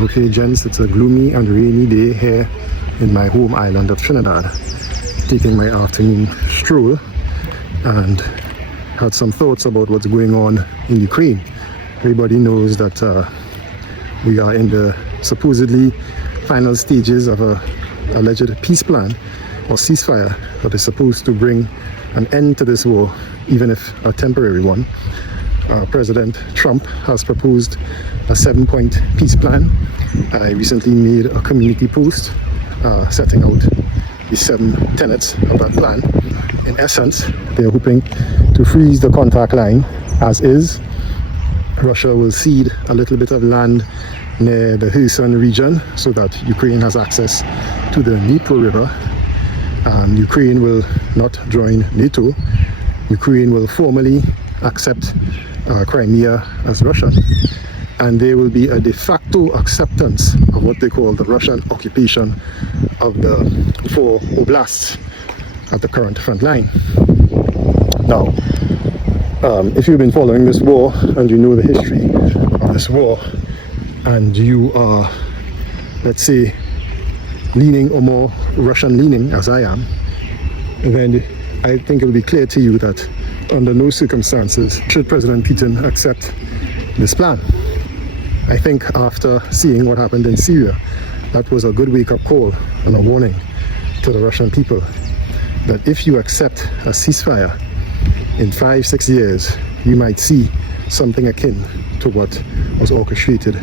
Okay, gents, it's a gloomy and rainy day here in my home island of Trinidad. Taking my afternoon stroll and had some thoughts about what's going on in Ukraine. Everybody knows that we are in the supposedly final stages of a alleged peace plan or ceasefire that is supposed to bring an end to this war, even if a temporary one. President Trump has proposed a 7-point peace plan. I recently made a community post setting out the 7 tenets of that plan. In essence, they are hoping to freeze the contact line as is. Russia will cede a little bit of land near the Kherson region so that Ukraine has access to the Dnipro River. Ukraine will not join NATO. Ukraine will formally accept Crimea as Russian, and there will be a de facto acceptance of what they call the Russian occupation of the 4 oblasts at the current front line. Now, if you've been following this war and you know the history of this war, and you are, let's say, leaning or more Russian leaning as I am, then I think it will be clear to you that under no circumstances should President Putin accept this plan. I think after seeing what happened in Syria, that was a good wake-up call and a warning to the Russian people that if you accept a ceasefire, in 5-6 years you might see something akin to what was orchestrated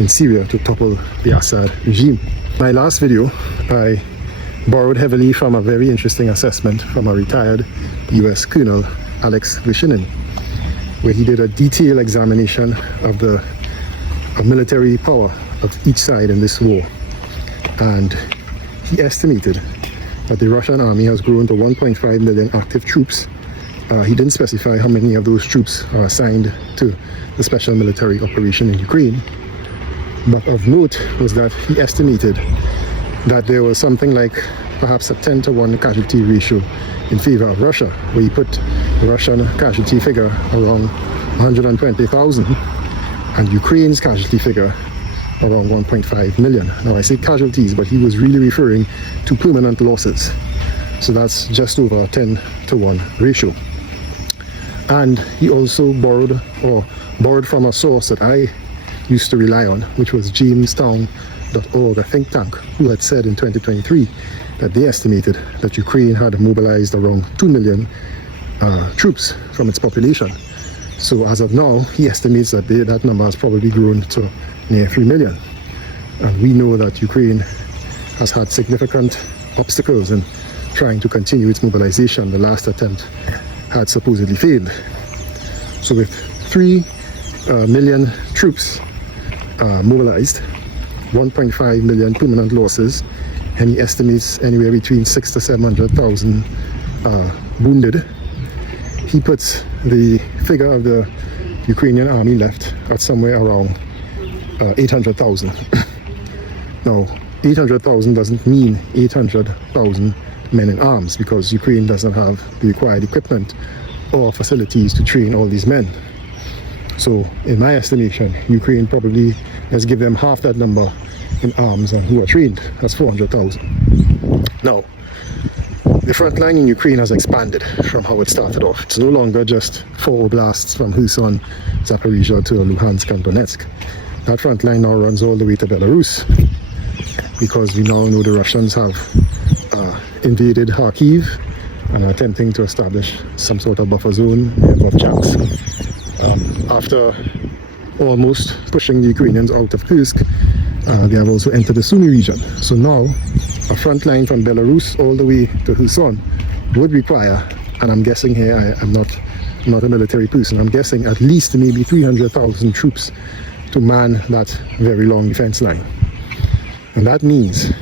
in Syria to topple the Assad regime. My last video, I borrowed heavily from a very interesting assessment from a retired US Colonel, Alex Vishinin, where he did a detailed examination of the military power of each side in this war. And he estimated that the Russian army has grown to 1.5 million active troops. He didn't specify how many of those troops are assigned to the special military operation in Ukraine. But of note was that he estimated that there was something like perhaps a 10-to-1 casualty ratio in favor of Russia, where he put the Russian casualty figure around 120,000 and Ukraine's casualty figure around 1.5 million. Now I say casualties, but he was really referring to permanent losses. So that's just over a 10-to-1 ratio. And he also borrowed from a source that I used to rely on, which was Jamestown.org, a think tank, who had said in 2023 that they estimated that Ukraine had mobilized around 2 million troops from its population. So as of now, he estimates that that number has probably grown to near 3 million. And we know that Ukraine has had significant obstacles in trying to continue its mobilization. The last attempt had supposedly failed. So with 3 million troops mobilized, 1.5 million permanent losses, and he estimates anywhere between 600,000 to 700,000 wounded. He puts the figure of the Ukrainian army left at somewhere around 800,000. Now, 800,000 doesn't mean 800,000 men in arms, because Ukraine doesn't have the required equipment or facilities to train all these men. So, in my estimation, Ukraine probably, let's give them half that number in arms and who are trained. That's 400,000. Now, the front line in Ukraine has expanded from how it started off. It's no longer just 4 oblasts from Kherson, Zaporizhia to Luhansk and Donetsk. That front line now runs all the way to Belarus, because we now know the Russians have invaded Kharkiv and are attempting to establish some sort of buffer zone near Vovchansk. After almost pushing the Ukrainians out of Kursk, they have also entered the Sumy region. So now, a front line from Belarus all the way to Kherson would require, and I'm guessing here, I'm not a military person, I'm guessing at least maybe 300,000 troops to man that very long defense line. And that means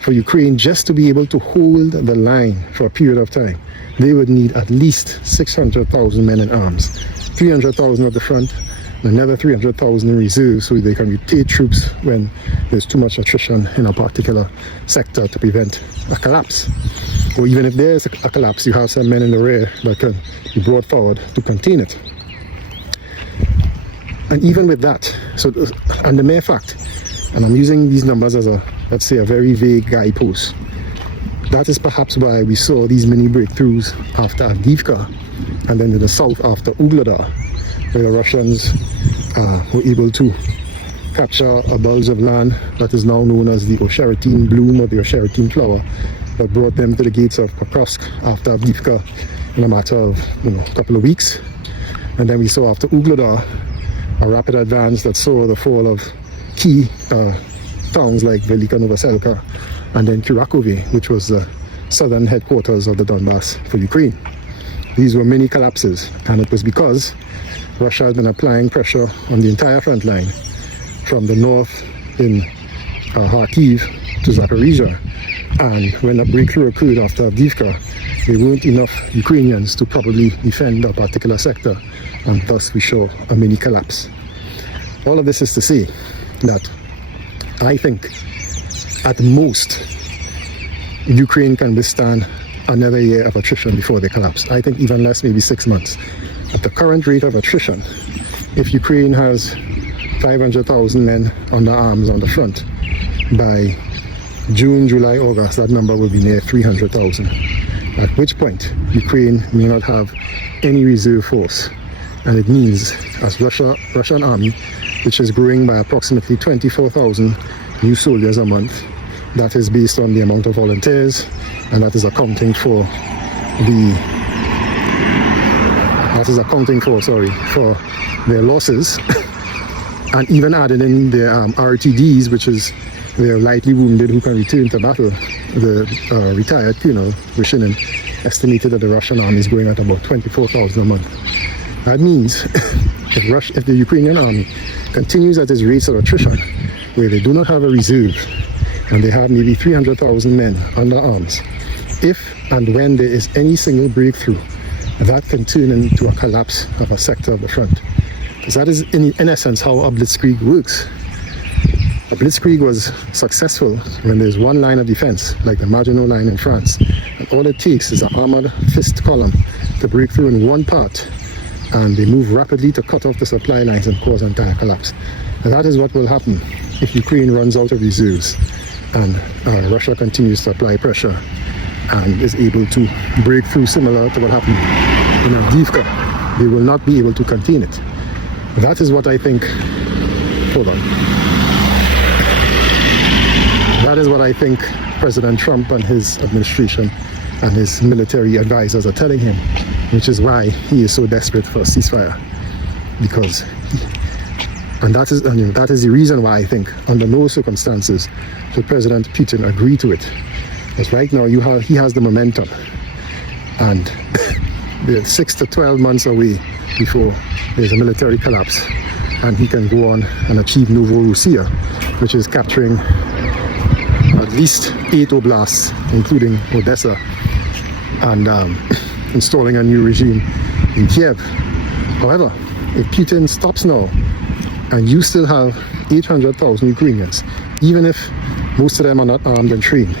for Ukraine just to be able to hold the line for a period of time, they would need at least 600,000 men in arms, 300,000 at the front, and another 300,000 in reserve, so they can rotate troops when there's too much attrition in a particular sector to prevent a collapse. Or even if there's a collapse, you have some men in the rear that can be brought forward to contain it. And even with that, and the mere fact, and I'm using these numbers as a, let's say, a very vague guidepost, that is perhaps why we saw these mini breakthroughs after Avdiivka, and then in the south after Ugledar, where the Russians were able to capture a bulge of land that is now known as the Osheretine bloom or the Osheretine flower, that brought them to the gates of Pokrovsk after Avdiivka in a matter of a couple of weeks. And then we saw after Ugledar a rapid advance that saw the fall of key towns like Velika Novoselka and then Kurakovy, which was the southern headquarters of the Donbass for Ukraine. These were mini collapses, and it was because Russia had been applying pressure on the entire front line from the north in Kharkiv to Zaporizhia. And when a breakthrough occurred after Avdiivka, there weren't enough Ukrainians to probably defend a particular sector, and thus we saw a mini collapse. All of this is to say that I think at most Ukraine can withstand another year of attrition before they collapse. I think even less, maybe 6 months. At the current rate of attrition, if Ukraine has 500,000 men under arms on the front, by June, July, August, that number will be near 300,000. At which point, Ukraine may not have any reserve force. And it means, as Russian army, which is growing by approximately 24,000 new soldiers a month, that is based on the amount of volunteers, and that is accounting for their losses, and even adding in their RTDs, which is their lightly wounded who can return to battle. The retired colonel Rishinin estimated that the Russian army is going at about 24,000 a month. That means if the Ukrainian army continues at its rates of attrition, where they do not have a reserve, and they have maybe 300,000 men under arms, if and when there is any single breakthrough, that can turn into a collapse of a sector of the front. Because that is in essence how a blitzkrieg works. A blitzkrieg was successful when there's one line of defense, like the Maginot Line in France, and all it takes is an armored fist column to break through in one part, and they move rapidly to cut off the supply lines and cause entire collapse. And that is what will happen if Ukraine runs out of reserves and Russia continues to apply pressure and is able to break through, similar to what happened in Avdiivka. They will not be able to contain it. That is what I think. Hold on. That is what I think President Trump and his administration and his military advisors are telling him, which is why he is so desperate for a ceasefire. Because that is the reason why I think under no circumstances should President Putin agree to it. Because right now he has the momentum, and they're 6 to 12 months away before there's a military collapse, and he can go on and achieve Novorossiya, which is capturing at least 8 oblasts, including Odessa, and installing a new regime in Kiev. However, if Putin stops now, and you still have 800,000 Ukrainians, even if most of them are not armed and trained,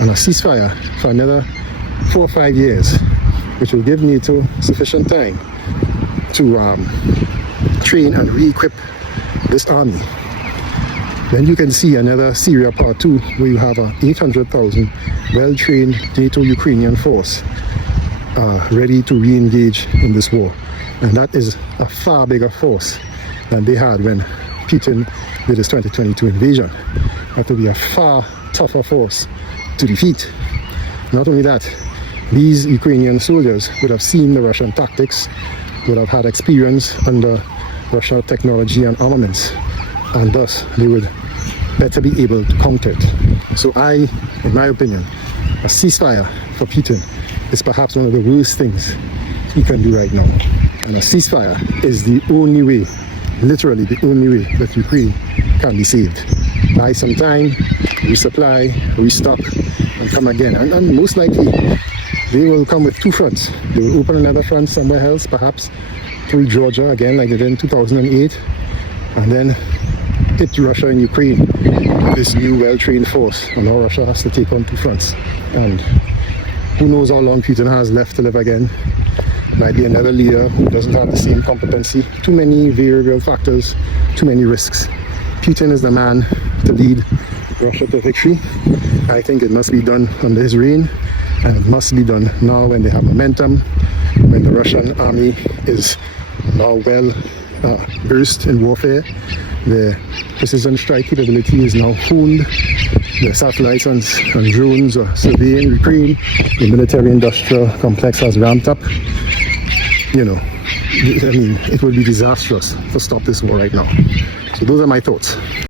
and a ceasefire for another 4 or 5 years, which will give NATO sufficient time to train and re-equip this army, then you can see another Syria Part 2, where you have a 800,000 well-trained NATO Ukrainian force ready to re-engage in this war. And that is a far bigger force than they had when Putin did his 2022 invasion. That will be a far tougher force to defeat. Not only that, these Ukrainian soldiers would have seen the Russian tactics, would have had experience under Russian technology and armaments, and thus they would better be able to counter it. So in my opinion, a ceasefire for Putin is perhaps one of the worst things he can do right now. And a ceasefire is the only way, literally the only way, that Ukraine can be saved. Buy some time, resupply, restock, and come again. And most likely, they will come with 2 fronts. They will open another front somewhere else, perhaps through Georgia again, like they did in 2008, and then hit Russia and Ukraine with this new well-trained force. And now Russia has to take on 2 fronts. And who knows how long Putin has left to live again. might be another leader who doesn't have the same competency. Too many variable factors, too many risks. Putin is the man to lead Russia to victory. I think it must be done under his reign, and it must be done now when they have momentum, when the Russian army is now well versed in warfare. The precision strike capability is now honed. The satellites and drones are surveying Ukraine. The military-industrial complex has ramped up. You know, I mean, it would be disastrous to stop this war right now. So those are my thoughts.